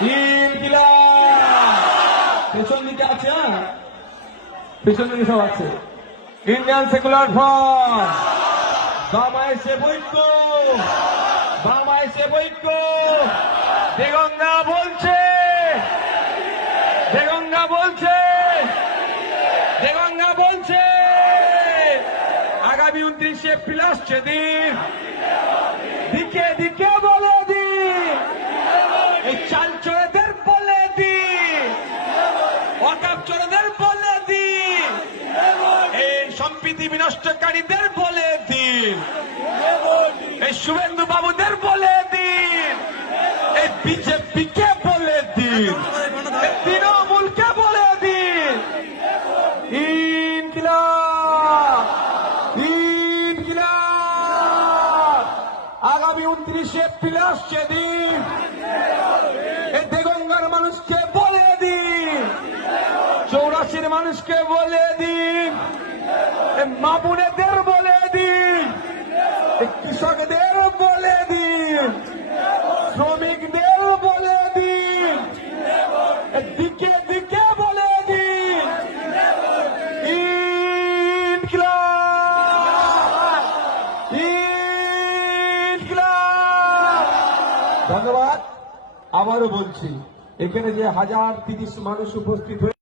ইনকিলাব পেছন দিকে আছে, পেছন দিকে সব আছে। ইন্ডিয়ান সেকুলার ফ্রন্ট, বামাইছে বৈক্য, বামাইছে বৈক্য। দেগঙ্গা বলছে, দেগঙ্গা বলছে, দেগঙ্গা বলছে আগামী 29 এপ্রিল আসছে দিন, দিকে দিকে বলে দিন, এই চাল চোরেদের বলে দিন, ওয়াকাফ চোরেদের বলে দিন, এই সম্প্রীতি বিনষ্টকারীদের বলে দিন, এই শুভেন্দু বাবুদের বলে দিন, এই বিজেপিকে বলে দিন, এই তৃণমূলকে বলে দিন। ইনকিলাব, ইনকিলাব আগামী 29 এপ্রিল আসছে দিন, এই দেগঙ্গার মানুষকে বলে দিন, 84 মানুষকে বলে দিন, এই মা বোনেদের বলে দিন, এই কৃষকদের বলে দিন, শ্রমিকদের বলে দিন, দিকে দিকে বলে দিন। ইনকিলাব, ইনকিলাব। ধন্যবাদ। আবারও বলছি, এখানে যে 1030 মানুষ উপস্থিত হয়েছে।